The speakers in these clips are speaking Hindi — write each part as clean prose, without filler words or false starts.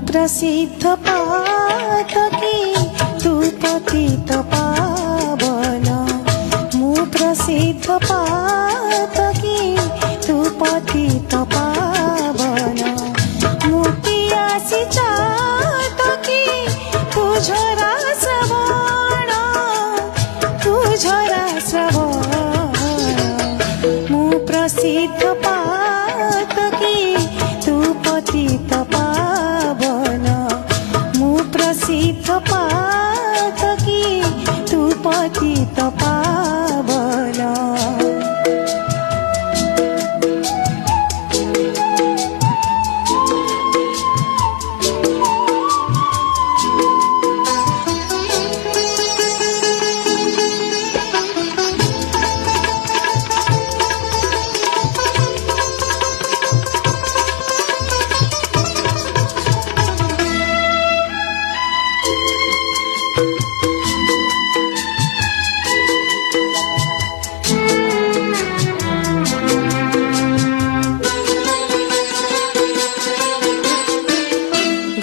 प्रसिद्ध पातकी तू पतित पावन मु प्रसिद्ध पातकी तू पतित पावन मुक्ति आसी चातकी तुझरा श्रवण तुझरा श्रवण मु प्रसिद्ध पातकी तू पतित पावन मु प्रसिद्ध पातकी तू पतित पावन।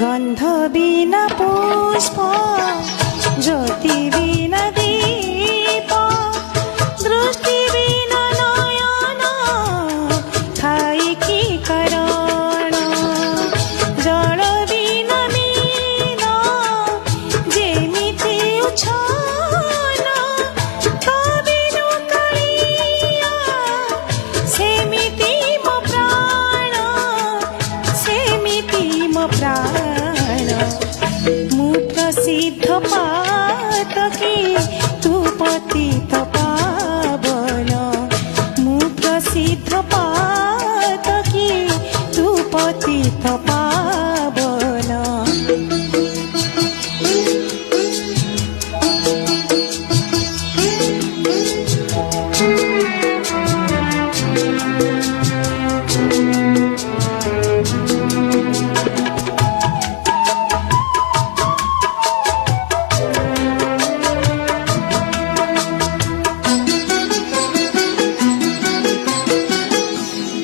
गंध बिना पुष्प ज्योति बिना दीप दृष्टि बिना नयन थाई की करण जल बिना मीन जेमिति उछन तबिनु कालिया सेमिति मो प्राण सेमिति मो प्राण मु प्रसिद्ध पातकी तू पतित पावन मु प्रसिद्ध पातकी तू पतित पावन।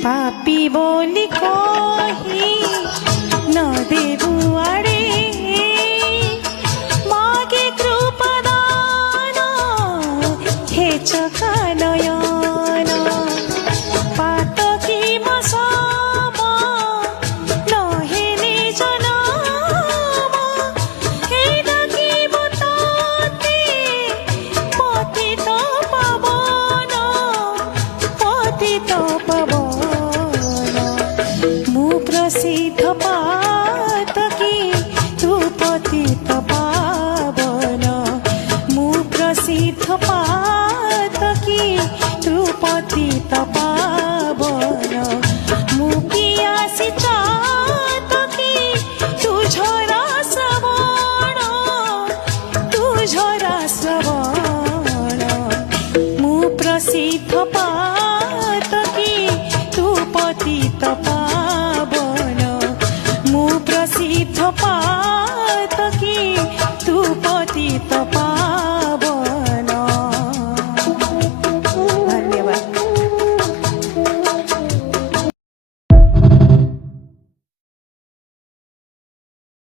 पापी बोली कही न देबु आड़े मागे कृपदान हे चकानयन पातकी म सब नहेने जनम हे डाकिब तते पतित पावन पतित पावन मु प्रसिद्ध पातकी तू पतित पावन मु प्रसिद्ध पातकी तू पतित